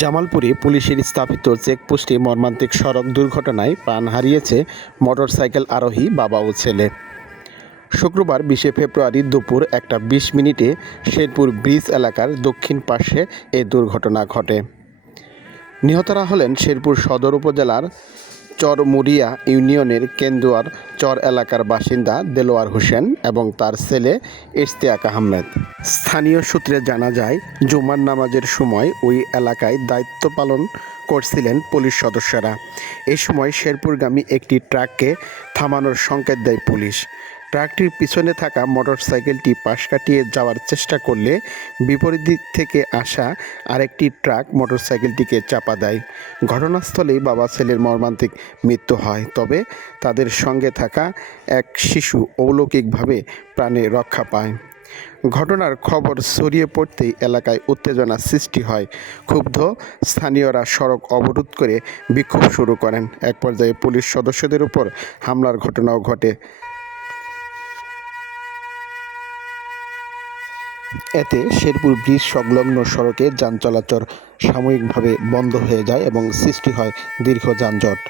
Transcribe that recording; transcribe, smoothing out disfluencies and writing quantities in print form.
জামালপুরে পুলিশের স্থাপিত চেকপোস্টে মর্মান্তিক সড়ক দুর্ঘটনায় প্রাণ হারিয়েছে মোটরসাইকেল আরোহী বাবা ও ছেলে। শুক্রবার ২০ ফেব্রুয়ারি দুপুর 1:20 শেরপুর ব্রিজ এলাকার দক্ষিণ পাশে এ দুর্ঘটনা ঘটে। নিহতরা হলেন শেরপুর সদর উপজেলার চরমুরিয়া ইউনিয়নের কেন্দুয়ার চর এলাকার বাসিন্দা দেলোয়ার হোসেন এবং তার ছেলে ইশতিয়াক আহমেদ। স্থানীয় সূত্রে জানা যায়, জুমার নামাজের সময় ওই এলাকায় দায়িত্ব পালন করছিলেন পুলিশ সদস্যরা। এই সময় শেরপুরগামী একটি ট্রাককে থামানোর সংকেত দেয় পুলিশ। ট্রাকটির পিছনে থাকা মোটরসাইকেলটি পাশ কাটিয়ে যাওয়ার চেষ্টা করলে বিপরীত দিক থেকে আসা আরেকটি ট্রাক মোটরসাইকেলটিকে চাপা দেয়। ঘটনাস্থলেই বাবা ছেলের মর্মান্তিক মৃত্যু হয়, তবে তাদের সঙ্গে থাকা এক শিশু অলৌকিকভাবে প্রাণে রক্ষা পায়। ঘটনার খবর ছড়িয়ে পড়তেই এলাকায় উত্তেজনা সৃষ্টি হয়। ক্ষুব্ধ স্থানীয়রা সড়ক অবরোধ করে বিক্ষোভ শুরু করেন। এক পর্যায়ে পুলিশ সদস্যদের উপর হামলার ঘটনাও ঘটে। এতে শেরপুর ব্রিজ সংলগ্ন সড়কে যান চলাচল সাময়িকভাবে বন্ধ হয়ে যায় এবং সৃষ্টি হয় দীর্ঘ যানজট।